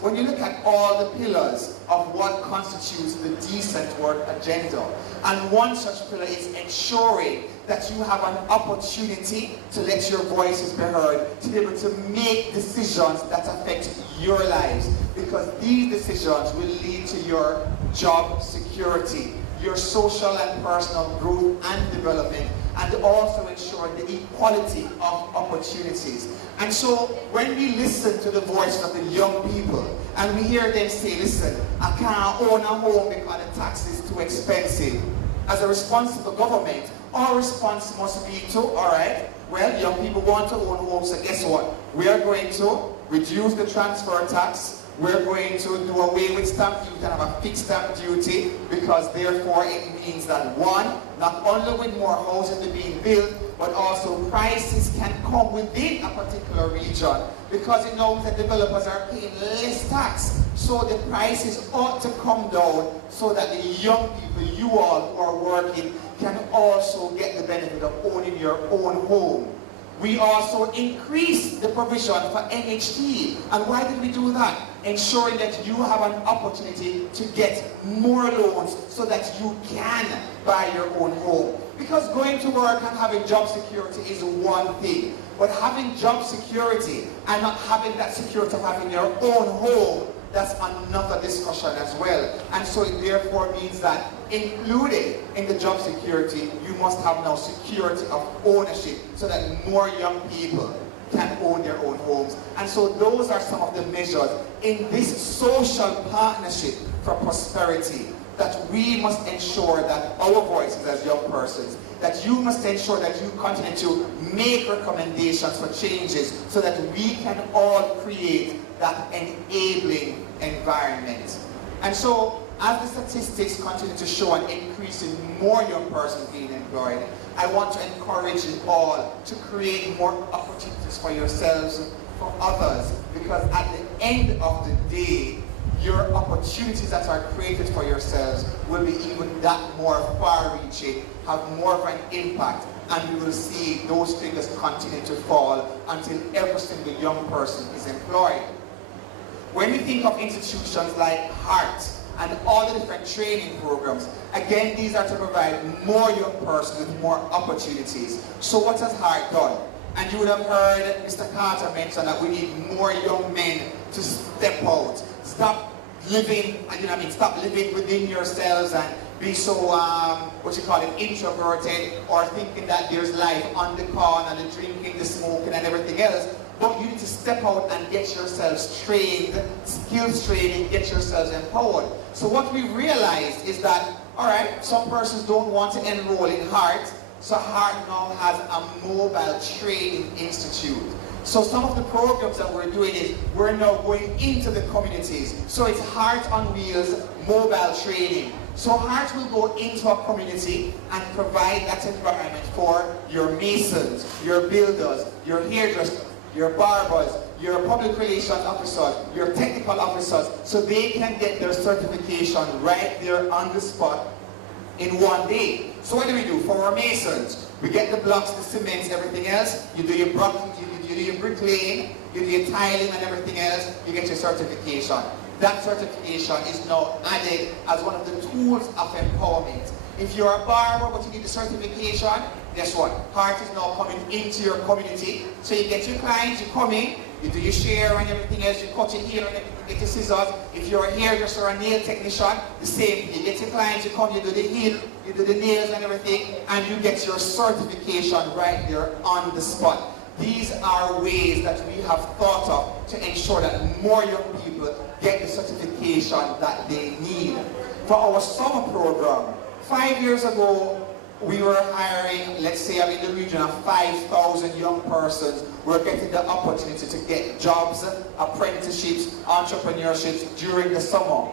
all the pillars of what constitutes the decent work agenda, and one such pillar is ensuring that you have an opportunity to let your voices be heard, to be able to make decisions that affect your lives, because these decisions will lead to your job security, your social and personal growth and development, and also ensure the equality of opportunities. And so when we listen to the voice of the young people, and we hear them say, listen, I can't own a home because the tax is too expensive, as a responsible government, our response must be to, all right, well, young people want to own homes, so guess what? We are going to reduce the transfer tax. We're going to do away with stamp duty and have a fixed stamp duty, because therefore it means that, one, not only will more houses be being built, but also prices can come within a particular region, because it knows that developers are paying less tax. So the prices ought to come down so that the young people, you all who are working, can also get the benefit of owning your own home. We also increased the provision for NHT. And why did we do that? Ensuring that you have an opportunity to get more loans so that you can buy your own home. Because going to work and having job security is one thing, but having job security and not having that security of having your own home, that's another discussion as well. And so it therefore means that included in the job security, you must have now security of ownership so that more young people can own their own homes. And so those are some of the measures in this social partnership for prosperity, that we must ensure that our voices as young persons, that you must ensure that you continue to make recommendations for changes so that we can all create that enabling environment. And so, as the statistics continue to show an increase in more young persons being employed, I want to encourage you all to create more opportunities for yourselves, for others, because at the end of the day, your opportunities that are created for yourselves will be even that more far-reaching, have more of an impact, and we will see those figures continue to fall until every single young person is employed. When we think of institutions like HEART and all the different training programs, again, these are to provide more young persons with more opportunities. So what has HEART done? And you would have heard Mr. Carter mention that we need more young men to step out. Stop living, stop living within yourselves and be so, introverted, or thinking that there's life on the corner, the drinking, the smoking and everything else. But you need to step out and get yourselves trained, skills training, get yourselves empowered. So what we realized is that, all right, some persons don't want to enroll in HEART, so HEART now has a mobile training institute. So some of the programs that we're doing is we're now going into the communities. So it's HEART on Wheels mobile training. So HEART will go into a community and provide that environment for your masons, your builders, your hairdressers, your barbers, your public relations officers, your technical officers, so they can get their certification right there on the spot in one day. So what do? For our masons, we get the blocks, the cements, everything else. You do your bricklaying, you do your tiling and everything else, you get your certification. That certification is now added as one of the tools of empowerment. If you're a barber but you need the certification, guess what? HEART is now coming into your community. So you get your clients, you come in, you do your share and everything else, you cut your hair and everything, you get your scissors. If you're a hairdresser or a nail technician, the same thing. You get your clients, you come, you do the heel, you do the nails and everything, and you get your certification right there on the spot. These are ways that we have thought of to ensure that more young people get the certification that they need. For our summer program, 5 years ago, we were hiring, let's say, in the region of 5,000 young persons. We're getting the opportunity to get jobs, apprenticeships, entrepreneurships during the summer.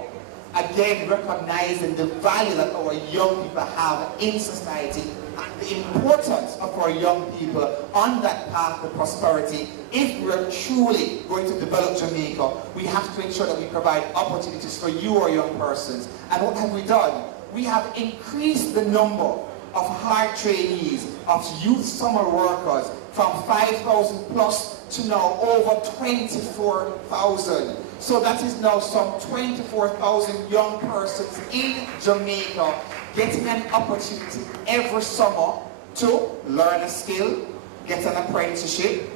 Again, recognizing the value that our young people have in society and the importance of our young people on that path to prosperity. If we're truly going to develop Jamaica, we have to ensure that we provide opportunities for you, our young persons. And what have we done? We have increased the number of HEART trainees, of youth summer workers, from 5,000 plus to now over 24,000. So that is now some 24,000 young persons in Jamaica getting an opportunity every summer to learn a skill, get an apprenticeship,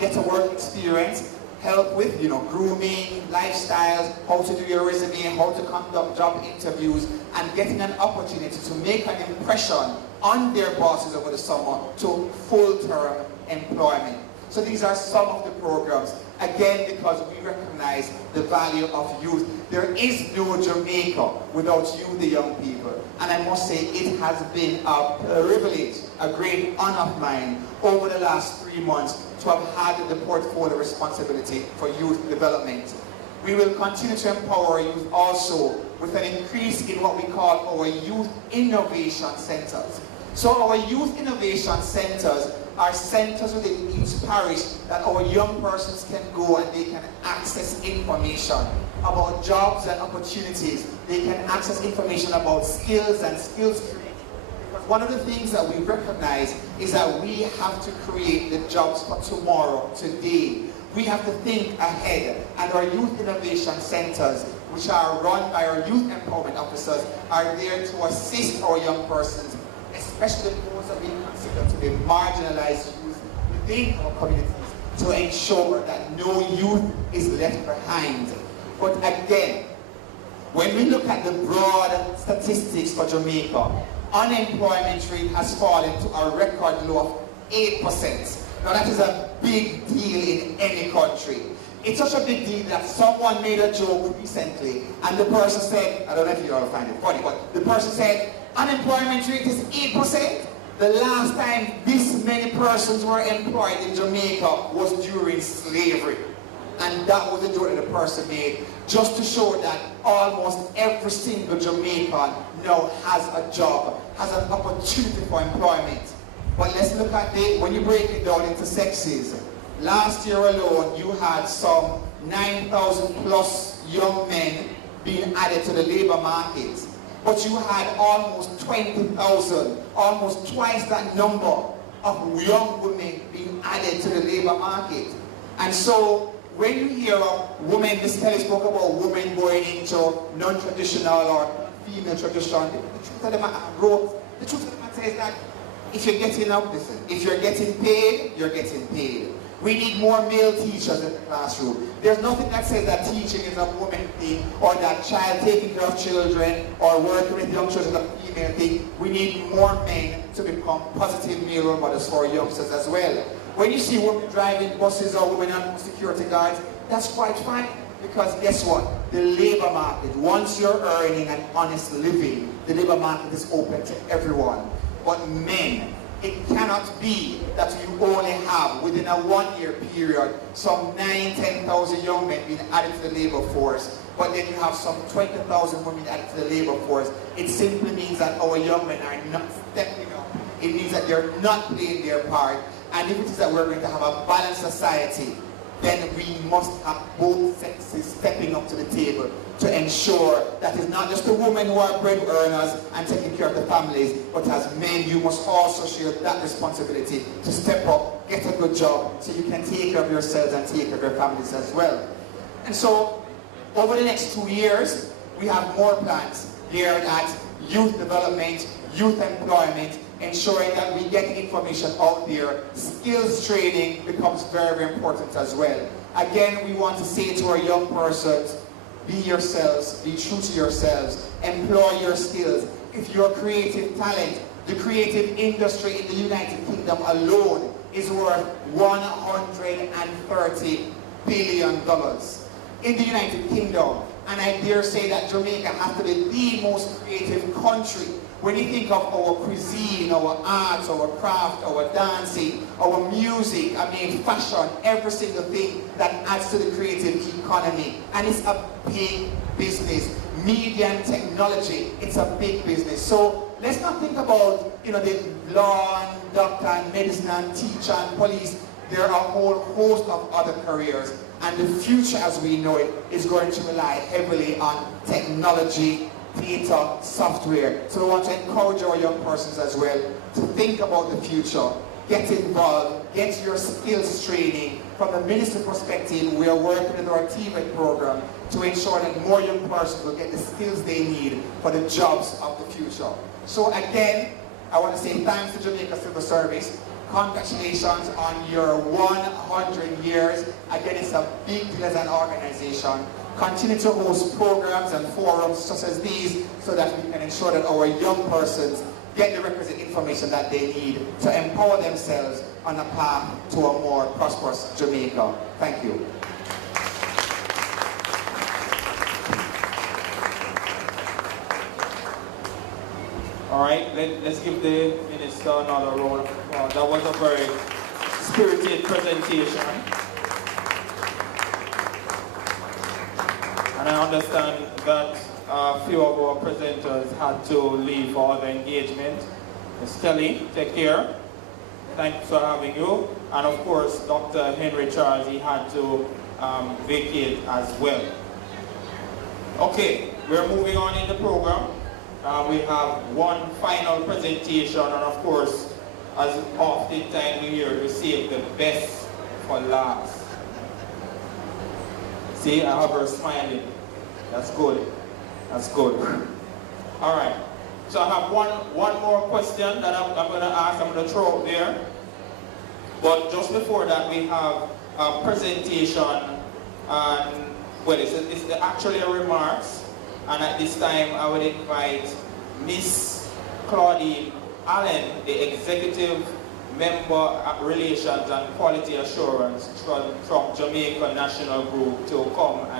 get a work experience, help with, grooming, lifestyles, how to do your resume, how to conduct job interviews, and getting an opportunity to make an impression on their bosses over the summer to full-term employment. So these are some of the programs, again, because we recognize the value of youth. There is no Jamaica without you, the young people. And I must say, it has been a privilege, a great honor of mine over the last 3 months to have had the portfolio responsibility for youth development. We will continue to empower our youth also with an increase in what we call our youth innovation centers. So our youth innovation centers are centers within each parish that our young persons can go and they can access information about jobs and opportunities. They can access information about skills and skills training. Because one of the things that we recognize is that we have to create the jobs for tomorrow, today. We have to think ahead, and our youth innovation centers, which are run by our youth empowerment officers, are there to assist our young persons, especially those that we consider to be marginalized youth within our communities, to ensure that no youth is left behind. But again, when we look at the broad statistics for Jamaica, unemployment rate has fallen to a record low of 8%. Now that is a big deal in any country. It's such a big deal that someone made a joke recently, and the person said, I don't know if you all find it funny, but the person said, unemployment rate is 8%. The last time this many persons were employed in Jamaica was during slavery. And that was the joke that the person made, just to show that almost every single Jamaican now has a job, has an opportunity for employment. But let's look at when you break it down into sexes. Last year alone, you had some 9,000 plus young men being added to the labor market. But you had almost 20,000, almost twice that number of young women being added to the labor market. And so when you hear of women, Miss Kelly spoke about women going into non-traditional or female tradition, the truth of the matter is that if you're getting up, listen, if you're getting paid, you're getting paid. We need more male teachers in the classroom. There's nothing that says that teaching is a woman thing, or that child taking care of children or working with young children is a female thing. We need more men to become positive male role models for youngsters as well. When you see women driving buses or women on security guards, that's quite fine, because guess what? The labor market, once you're earning an honest living, the labor market is open to everyone. But men, it cannot be that you only have, within a 1 year period, some 9,000-10,000 young men being added to the labor force, but then you have some 20,000 women added to the labor force. It simply means that our young men are not stepping up. It means that they're not playing their part. And if it is that we're going to have a balanced society, then we must have both sexes stepping up to the table to ensure that it's not just the women who are bread earners and taking care of the families, but as men, you must also share that responsibility to step up, get a good job, so you can take care of yourselves and take care of your families as well. And so, over the next 2 years, we have more plans geared at youth development, youth employment, ensuring that we get information out there. Skills training becomes very, very important as well. Again, we want to say to our young persons, be yourselves, be true to yourselves, employ your skills. If you're a creative talent, the creative industry in the United Kingdom alone is worth $130 billion. In the United Kingdom, and I dare say that Jamaica has to be the most creative country. When you think of our cuisine, our arts, our craft, our dancing, our music, I mean fashion, every single thing that adds to the creative economy. And it's a big business. Media and technology, it's a big business. So let's not think about, the law and doctor and medicine and teacher and police. There are a whole host of other careers. And the future as we know it is going to rely heavily on technology, data, software. So we want to encourage our young persons as well to think about the future, get involved, get your skills training. From the minister perspective, we are working with our TVET program to ensure that more young persons will get the skills they need for the jobs of the future. So again, I want to say thanks to Jamaica Civil Service. Congratulations on your 100 years. Again, it's a big deal as an organization. Continue to host programs and forums such as these so that we can ensure that our young persons get the requisite information that they need to empower themselves on a path to a more prosperous Jamaica. Thank you. All right, let's give the minister another round of applause. That was a very spirited presentation. And I understand that a few of our presenters had to leave for other engagement. Ms. Kelly, take care. Thanks for having you. And of course, Dr. Henry Charles, he had to vacate as well. Okay, we're moving on in the program. We have one final presentation, and of course, as oftentimes we hear, we save the best for last. See, I have her smiling. That's good. That's good. All right. So I have one more question that I'm going to ask. I'm going to throw out there. But just before that, we have a presentation, and well, it's actually a remarks. And at this time, I would invite Miss Claudine Allen, the Executive Member Relations and Quality Assurance from Jamaica National Group, to come and